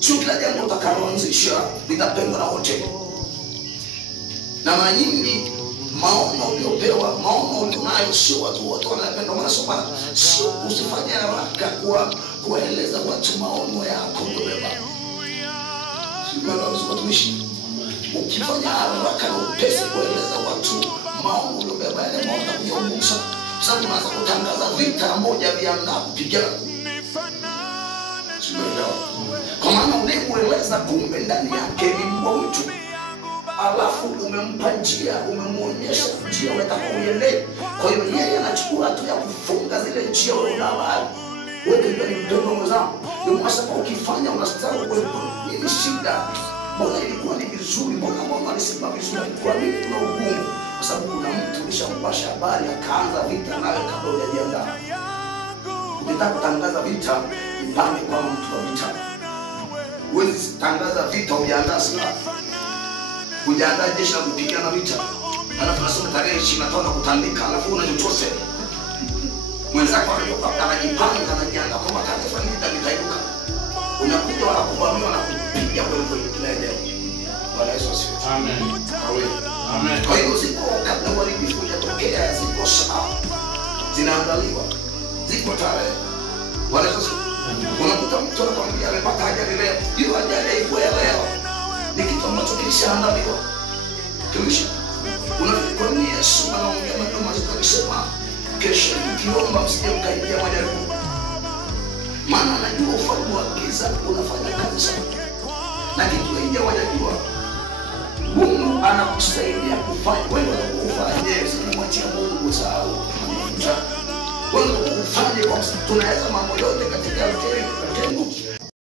Sio kila jambo utakaloanzisha litapendwa na wote. Na mara nyingi maono uliopewa, maono ulionayo sio watu wote wanapenda. Maana sio usifanye haraka kueleza watu maono yako uliyobeba. Sio watumishi. Ukifanya haraka na upesi kueleza watu maono uliyobeba, yale maono yatakuangusha. Sababu unaanza kutangaza vita moja viandaa kupigana. Kwa maana unamueleza kumbe ndani yake ni mbwa mtu. Alafu umempa njia, umemuonyesha njia unataka uende. Kwa hiyo yeye anachukua hatua ya kufunga zile njia unazoona. Wewe ndio ni mdogo mwenzangu. Ndio maana ukifanya unastahili kuwepo. Ni shida. Mbona ilikuwa ni vizuri? Mbona mama alisema vizuri? Kwa nini tuna ugumu? Kwa sababu kuna mtu alishampasha habari akaanza vita nawe kabla hujajiandaa. Unataka kutangaza vita, mpange kwa mtu wa vita. Huwezi tangaza vita hujaandaa silaha. Hujaandaa jeshi la kupigana vita. Alafu nasema tarehe 25 kutandika, alafu unajitose. Mwenzako anajipanga anajiandaa kwa mataifa vitaibuka. Unakuja wala kuvamiwa na kupiga kweli kila eneo. Bwana Yesu asifiwe. Amen. Amen. Kwa hiyo ziko kabla uharibifu hujatokea, ziko saa zinaandaliwa, ziko tarehe. Bwana Yesu asifiwe. Unakuta mtu anakuambia amepata ajali leo. Hiyo ajali haikuelewa. Ni kitu ambacho kilishaandaliwa. Tumishi. Unafikiri ni Yesu anaongea na kama alisema kesho mkiomba msije mkaingia majaribu. Maana anajua ufalme wa giza unafanya kazi sana. Na kitu kingine wajajua. Mungu anakusaidia kufanya wewe ufanye usimwachie Mungu sawa. Wewe ufanye kwa tunaweza mambo yote katika vitendo.